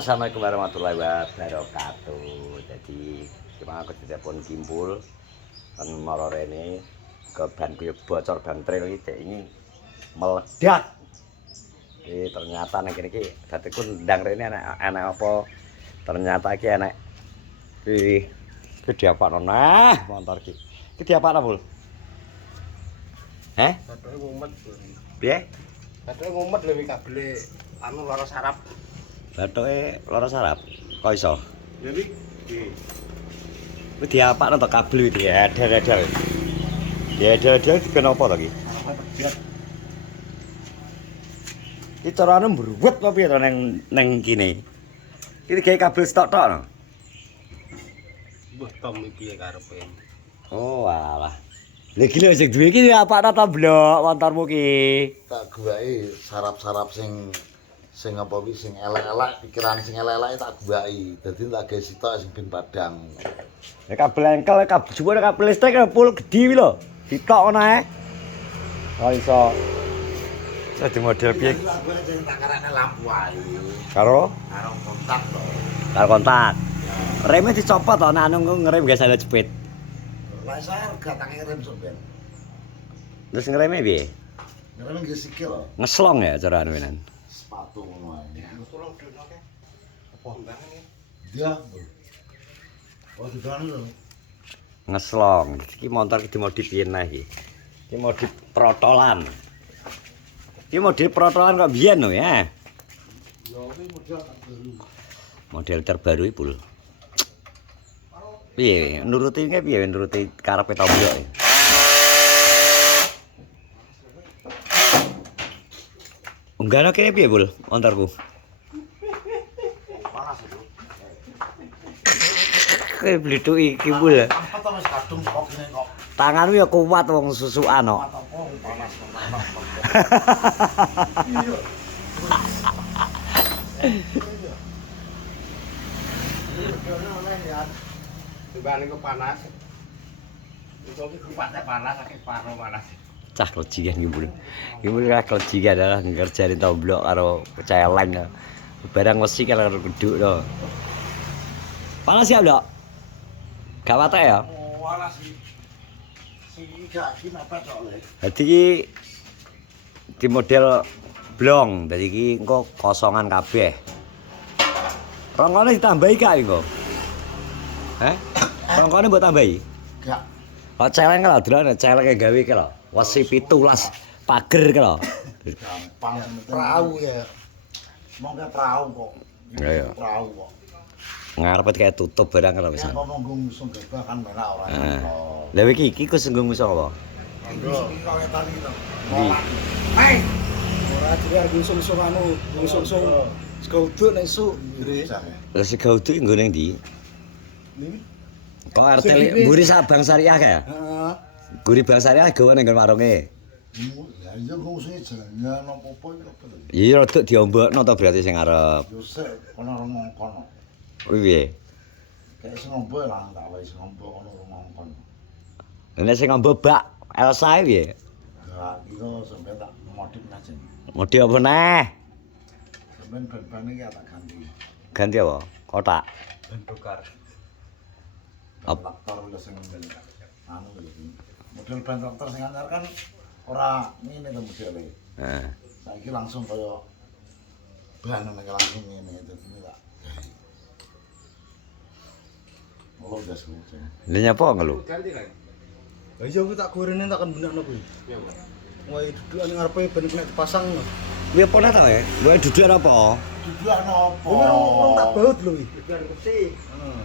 Assalamualaikum warahmatullahi wabarakatuh. Jadi gimana aku telepon Kimpul kan maro rene ke ban kuwi bocor ban tril ini meledak. Ternyata nek kene iki dadiku ndang rene enak apa ternyata iki enak iki diapakno nah motor iki. Iki diapakno, Bul? Bathuke ngumet. Piye? Bathuke ngumet lho kabele anu lara saraf. Bathuke lara saraf. Kok iso? Ya iki. Kuwi diapakno to kabel iki edel-edel. Ya edel-edel diken apa to iki? Iki carane mbruwet apa piye to ning kene? Iki gawe kabel stok tok no. Mbah tom iki karepe. Oh alah. Lha iki lho sing duwe iki apakno to blok motormu ki? Tak guwaki sarap-sarap sing apa kuwi sing elek-elek, pikiran sing elek-elek tak guwaki. Dadi tak gawe sitok sing ben padang. Ya kabel engkel kabel dhuwur kabel listrik pul gedhi kuwi lho. Sitok ngono ae. Oh iso. Dadi model piye? Tak guwaki sing tak karane lampu ae. Karo Kontak to. karo kontak. Remnya dicopot to nek anu ngerem gak salah jepit. Lah saya harga tak ngirim sampean. Terus ngeremnya piye? Ngirim nggih sikil lho. Ngeslong ya cara anu menan. Sepatu ngono ae. Tolong denoke. Apa mbangane? Dia. Oh, didan lho. Ngeslong. Iki motor iki dimodif piye nah iki? Iki modif protolan. Iki modif protolan kok biyen lho ya. Ya kuwi model terbaru. Model terbaru iki, Bul. Piye? Nuruti piye nuruti karepe to blok. Unggahno kene piye, Bul? Motorku. Panas itu. Kayak blithuk iki, Bul. Apa to wis kadung kok ngene kok. Tanganmu ya kuat wong susukan kok. Apa panas panas. Timbang niku panas. Iso iki kupatnya panas, akeh paro panas. Cah klejikan iki, Bul. Iki Bul klejikan adalah ngerjain tomblok karo celeng. Barang mesti karo geduk to. Panas ya, Blok? Gak watek ya? Panas iki. Sing gak iki mepet kok le. Dadi iki di model blong, dadi iki engko kosongan kabeh. Rongkone ditambahi gak engko? Rongkone mbok tambahi? Gak. Kok celeng lho, delok celenge gawe iki lho. Wesi 17 pager iki lho. Gampang perahu ya. Monggo perahu kok. Iya. Perahu kok. Ngarepe kayak tutup barang lho Ya pisan. kok nunggu musuh gebah kan menak ora. Lha iki ku senggung musuh apa? Iki kok wetan iki to. Ndi? Hei. Ora dhewe ngusung-usung anu, ngusung-usung sekoduk nek esuk. Lah segaudu nggo ning ndi? Niki. Kok RT Mburi Sabang Syariah ya? Heeh. Guri Bang Syariah gawe ning warunge. Ya iya kok musuhe jangan apa-apa iki kok. Iya rada diombokno to berarti sing arep. Yo sik kono ora ngongkon. Kuwi piye? Kayak sing ngombo lah tak wae sing ngombo kono ora ngongkon. Nek sing ngombo bak Elsa piye? Gak iki kok sampe tak modif aja. Modi apa neh? Sampeyan ban-ban iki tak ganti. Ganti apa? Kotak. Ben tukar. Traktor lho sing anu lho. Model ban traktor sing anyar kan ora ngene to modele. Heeh. Saiki langsung kaya ban nek langsung ngene dadi tak. Oh, gas kucing. Lha nyapa ngelu? Ganti kan? Lah iya kuwi tak gorene tak kan benakno kuwi. Iya, Pak. Wae dudukan ngarepe ben kena dipasang. Kuwi apa ta ya? Wae duduk apa? Duduk nopo? Kuwi rong tak baut lho kuwi. Biar bersih. Heeh.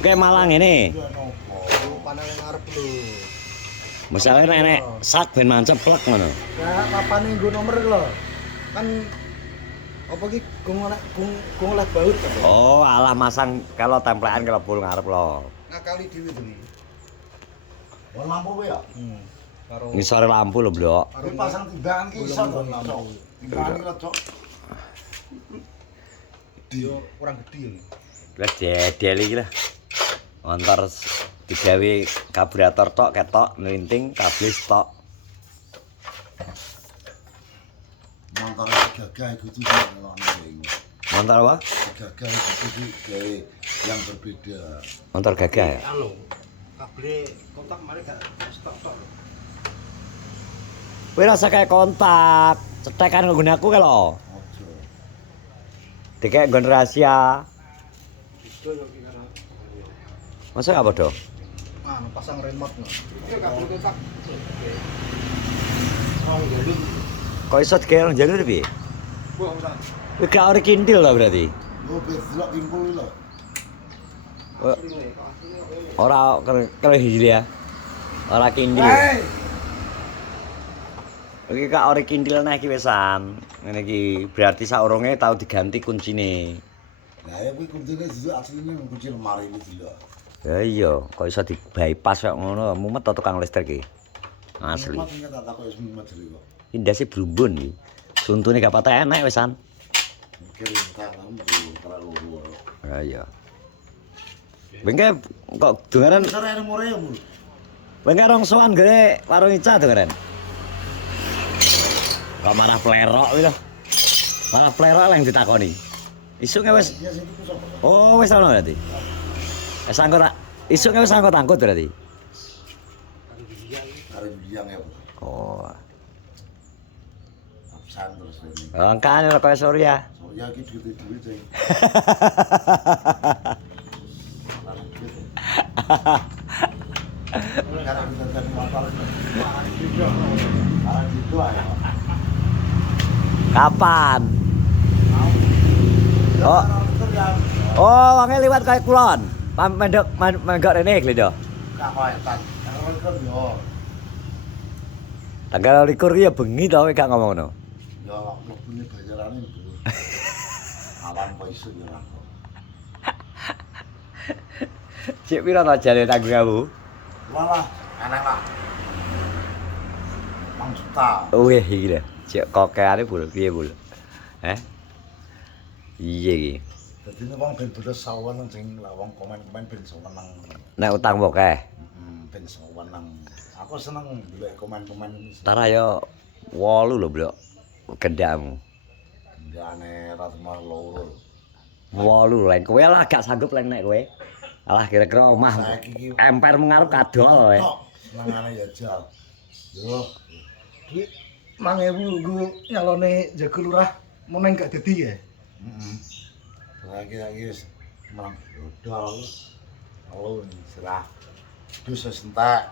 Kayak malang ini. Duduk nopo? Panele ngarep lho. Misalnya nek sak ben mancep plek ngono. Ya papane nggo nomor lho. Kan apa ki gong oleh baut to. Oh, alah masang kalau templekan kalau pul ngarep lo. Ngakali dhewe to iki. Wong lampu kuwi ya? Karo Ngisore lampu lho, Blok. Kuwi pasang timbangan ki iso to lampu. Timbangan ki rada dia kurang gede ya. Lah dedel iki lah. Motor digawe karburator tok ketok nlinting kabel stok. Motor gagah kudu ngono. Motor apa? Gagah itu gawe yang berbeda. Motor gagah ya? Anu, kabel kontak mari gak stok-stok. Kowe rasa kayak kontak, cetekan nggon aku ke lho. Ojo. Dikek nggon rahasia. Iso yo iki kan. Masa apa do? Anu pasang remote no. Iki kabel kontak. Rong jalur. Kok iso digawe nang jalur piye? Wah, ora. Kowe gak ori kindil to berarti? Yo bedelok kimpul lho. Oh, ora karo hijri ya. Ora kindil. Iki kak ori kindil nek iki wisan. Ngene iki berarti saurunge tau diganti kuncine. Lah ya kuwi kuncine dulu asline kunci lemari iki lho. Ya iya, kok iso di bypass kok ngono, mumet to tukang listrik iki. Asli. Mas tak takoki wis mumet jeli kok. Iki ndase brumbun iki. Suntune gak patah enek wisan. Mikir tak lampu terlalu loro. Ya iya. Bengke kok dengaran Sore mure ya, Mul. bengke rong sowan gawe warung Ica dengaran. Kok marah plerok kuwi lho. Marah plerok yang ditakoni. Isuke wis Iya sing iku sapa? oh wis ana berarti. Wis angkot tak isuke wis angkot berarti. Arep biang ya. Oh. Absen terus ini. Angkane kaya Surya. Soalnya iki duit-duit sing. Sekarang kita jadi motor. Gitu aja. Kapan? Oh. Oh, wange liwat kaya kulon. Mendok menggok rene iki lho. Kakoetan. Kan yo. Tanggal 21 ya bengi to kowe gak ngomong ngono. Ya mlebune bayarane lho. Awan kok iso ya. Cek pira to jane tanggung kamu? Malah enak lah. 6 juta. Wih iki lho. Cek kokeane bul piye bul? Iya iki. Dadi nek wong ben bodo sawenang sing lah wong komen-komen ben sawenang. Nek utang bokeh. Ben sawenang. Aku seneng golek komen-komen. Tara yo 8 lho, Blok. Gendakmu. Gendane Ratmar loro. 8 lek kowe lah gak sanggup lek nek kowe. Alah kira-kira omah. Saiki iki Emper mengarep kadol kowe. senengane ya jal. Yo, Duit 5.000 nggo nyalone jago lurah meneng gak dadi ya. heeh. Saiki wis menang dodol. Oh, serah. Dus wis entek.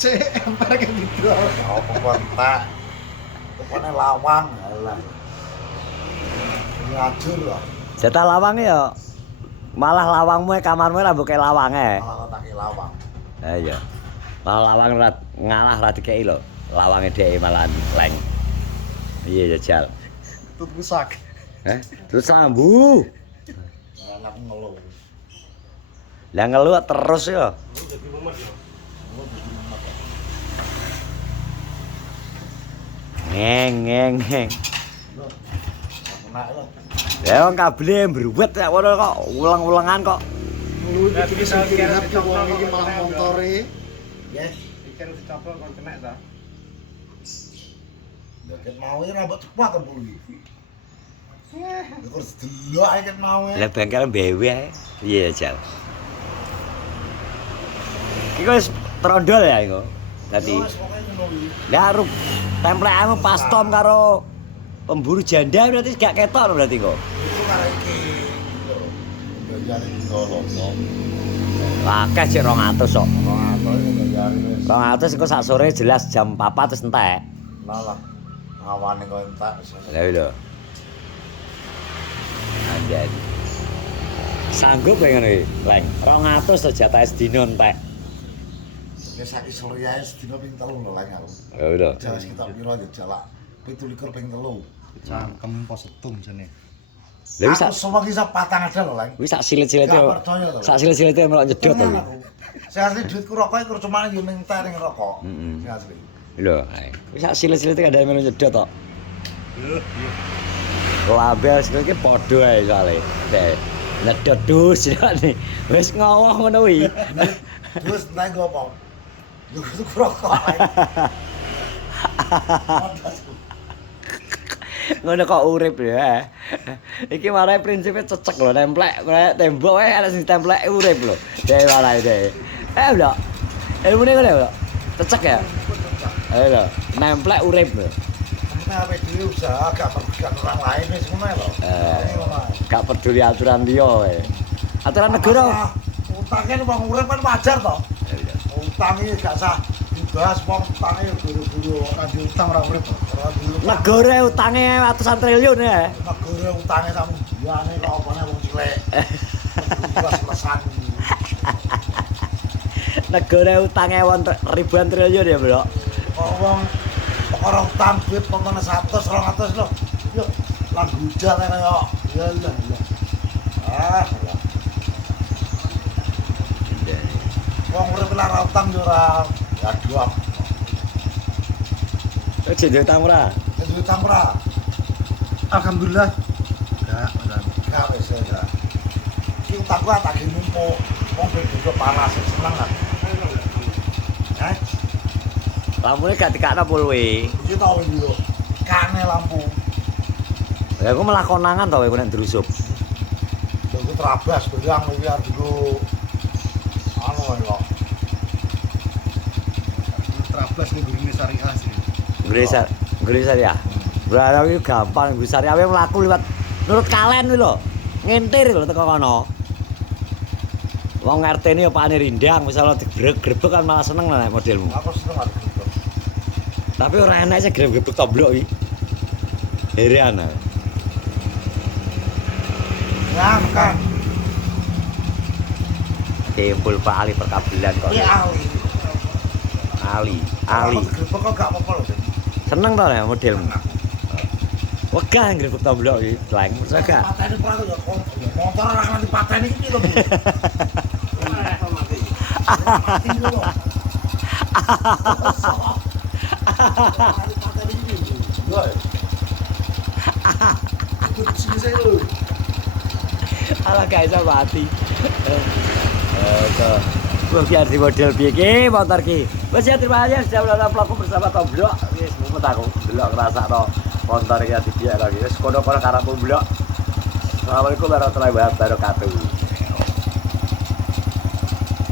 Cek emper kan gitu. Apa kok entek? Pokoknya lawang alah. Ngajur lah. Jatah lawang ya. Malah lawangmu kamarmu lah mbok lawange. Malah kotake lawang. Ha iya. Malah lawang ngalah ra dikeki lho. Lawange dhek malah leng. Iya jajal. Tut rusak. Terus sambu. Anakku ngeluh. Lah ngeluh terus ya. Jadi mumet yo. Ngeng. Loh. Enak lho. Ya wong kabele mbruwet kok ngono kok ulang-ulangan kok. Lu iki sing kira wong iki malah montore. Nggih. Ikan dicoplok kon kena ta. Lah ket mau ya rambut cepat kan dulu iki. Ya terus delok ae ket mau ya. Lah bengkel mbewe ae. Iya jal. Iki wis trondol ya iku. Dadi Wis pokoke ngono iki. lah templekmu pas tom karo pemburu janda berarti gak ketok berarti kok. Itu karo iki. Bayare ndolo. Akeh cek 200 kok. Atau bayare wis. 200 iku sak sore jelas jam 4 wis entek. Lah awane kok entek wis. Lah lho. Anjen. Sanggup ya ngono iki, Leng. 200 to jatah sedina entek. Ya saiki sore ae sedina ping 3 lho lah aku. Ya udah. Jalan kita piro aja jalak. 17 ping 3. Cangkem pos setum jane. Lha wis Aku semua kisah patang ada lho, Lang. wis sak silit-silite. Gak percaya to. Sak silit-silite melok nyedot to. Saya asli duitku rokok iku cuma yo ning teh ning rokok. Heeh. Saya asli. Lho, ae. Wis sak silit-silite kada melu nyedot to. Label sing iki padha ae soalé. Dek. Nyedot dus nih. Wis ngowoh ngono kuwi. Terus nang go apa? Yo rokok ae. Ngono kok urip ya. Iki marahe prinsipe cecek lho, nemplek kayak tembok wae ana sing templek urip lho. Dhewe marahe dhewe. Lho. Ilmune ngono lho. Cecek ya. Ayo lho, nemplek urip lho. Sampe ape dhewe usaha gak merugikan orang lain wis ngono lho. Gak peduli aturan liya wae. Aturan negara. Utangnya wong urip kan wajar toh. Utang iki gak sah dibahas wong utange buru-buru ora diutang ora urip. Negara utange ratusan triliun ya. Negara utange sak mbiane kok opone wong cilik. Wis lesan. Negara utange ribuan triliun ya, Bro. Kok wong perkara utang duit pomone 100 200 lho. Yo lan hujan kaya ya lah. Ah. Wong urip lara utang yo ora gaduh. Jadi utang ora? Jadi utang ora? Alhamdulillah. Enggak wis ya. Iki utang gua tak numpuk. Wong beda panas seneng kan. Lampune gak dikakno pulwe. Iki tau iki lho. Kane lampu. Ya aku malah konangan to kowe nek drusup. Lha iku terabas barang iki arep dulu. Anu wae kok. Terabas ning gurine syariah sih. Gresar ya. Berarti gampang gresar awe mlaku liwat nurut kalen kuwi lho. Ngentir lho teko kono. Wong RT-ne ya pakane rindang, misale digreg-grebek kan malah seneng nek modelmu. Aku seneng arep dulu. Tapi ora enak sih greb-grebek toblok iki. Heran. Ya, kan. Timbul Pak Ali perkabelan kok. Iki Ali. Grebek kok gak apa-apa lho. Seneng to nek modelmu. Wegah grebek toblok iki, Leng. Masa gak? Pateni pra ya motor ora nganti pateni iki lho, Bu. Mati lho. Alah gak iso mati. Wah, biar di model piye ki motor ki. Wes ya terima kasih sudah menonton vlogku bersama Toblok. Wis mumet aku delok ngrasakno motor iki dibiak lagi. Wis kono-kono karo Toblok. Assalamualaikum warahmatullahi wabarakatuh.